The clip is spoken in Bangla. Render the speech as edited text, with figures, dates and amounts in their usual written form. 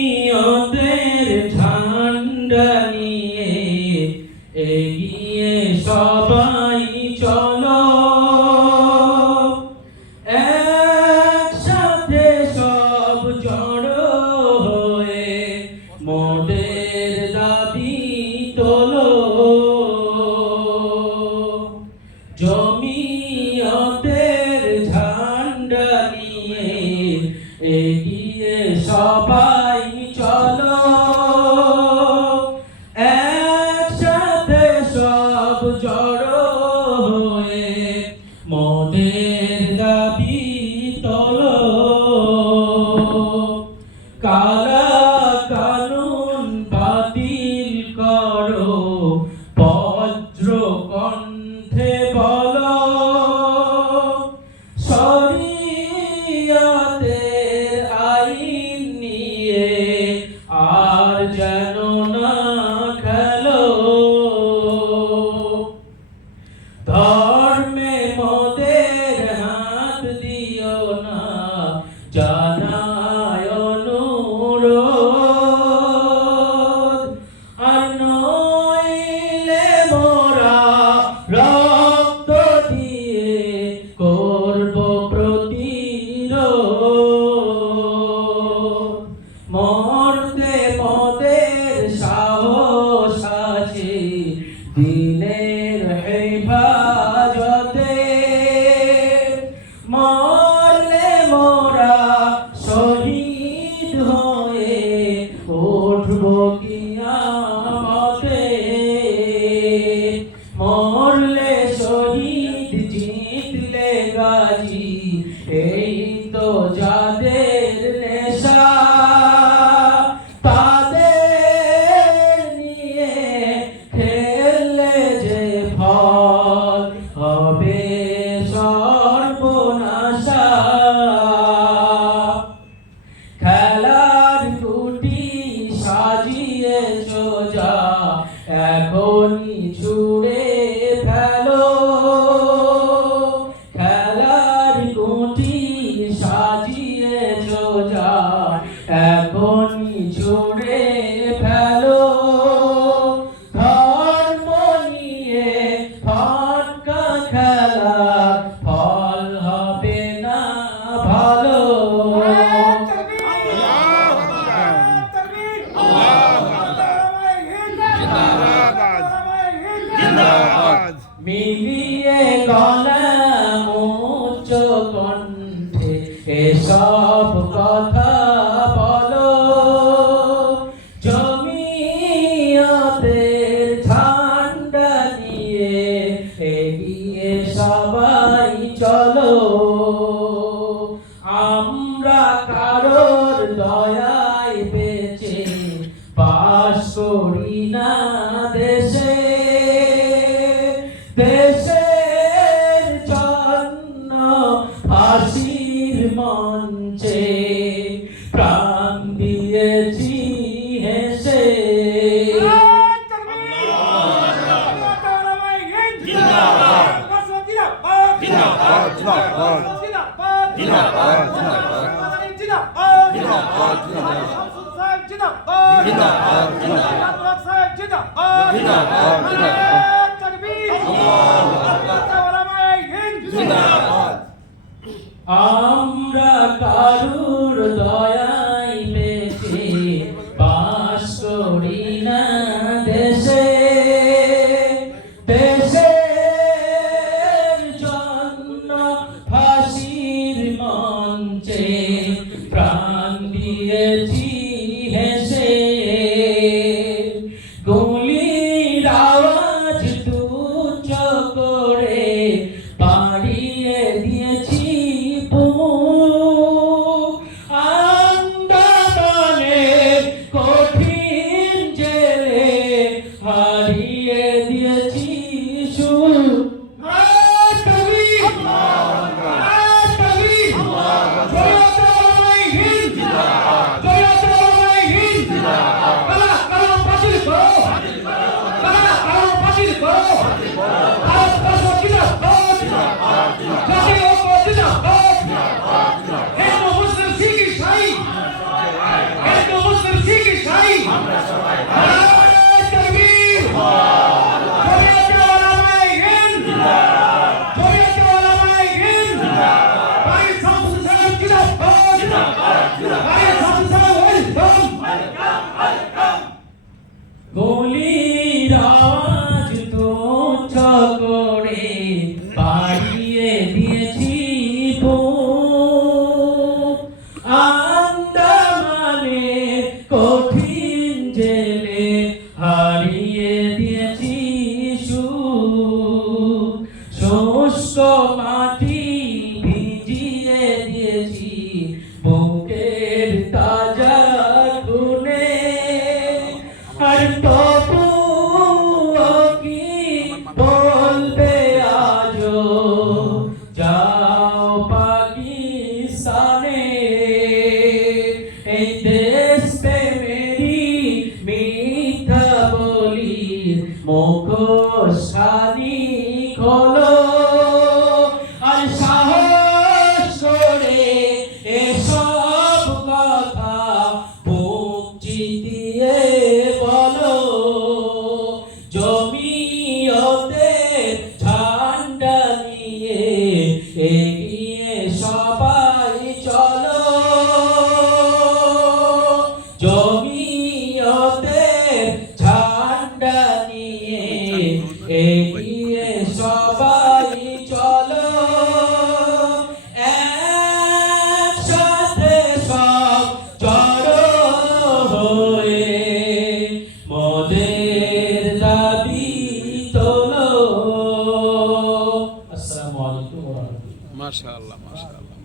জমিয়তের ঝান্ডা নিয়ে এগিয়ে সবাই চলো, একসাথে সব জড়ো হয়ে মোদের দাবি তোলো। জমিয়তের ঝান্ডা নিয়ে এগিয়ে সবাই চলো, একসাথে সব জড়ো হয়ে মোদের দাবি তোলো। কালা কানুন বাতিল করো, বজ্র কণ্ঠে বলো, শরিয়তের আইন নিয়ে আর যেন না খেলো। ধর্মে মোদের হাত দিও না, জানায় অনুরোধ, আর নইলে মোরা রক্ত দিয়ে করব প্রতিরোধ। মরতে মোদের সাহস আছে দিনের হেফাজতে, মরলে মোরা শহীদ হয়ে উঠব কিয়ামতে। মরলে শহীদ, জিতলে গাজী, এই তো যাদের নেশা। তাদের নিয়ে খেললে যে ফল হবে সর্বনাশা। খেলার গুটি সাজিয়েছ যা, এখনই ছুঁড়ে ফেলো। খেলার গুটি সাজিয়েছ যা, এখনই ছুঁড়ে ফেলো। ধর্ম নিয়ে ফাটকা খেলা ফল হবে না ভালো। মিলিয়ে গলাম উচ্চ কণ্ঠে এসব কথা বলো। জমিয়তের ঝান্ডা নিয়ে এগিয়ে সবাই চলো। আমরা কারোর দয়ায় বেঁচে বাস করি না দেশে, দেশের জন্য ফাঁসির মঞ্চে প্রাণ দিয়েছি হেসে। আমরা কারুর দয়ায় বেঁচে বাস করি না দেশে, দেশের জন্য ফাঁসির মঞ্চে প্রাণ দিয়েছি হেসে। গুলির আওয়াজ তুচ্ছ করে বাড়িয়ে দিয়েছি বুক। আন্দামানের কঠিন জেলে হারিয়ে দিয়েছি সুর। জাতীয় এগিয়ে সবাই চলো, জমিয়তের ঝান্ডা নিয়ে এগিয়ে সবাই চলো, একসাথে সব জড়ো হয়ে মোদের দাবি তোলো। আসসালামু আলাইকুম ওয়া রাহমাতুল্লাহ। মাশাআল্লাহ, মাশাআল্লাহ।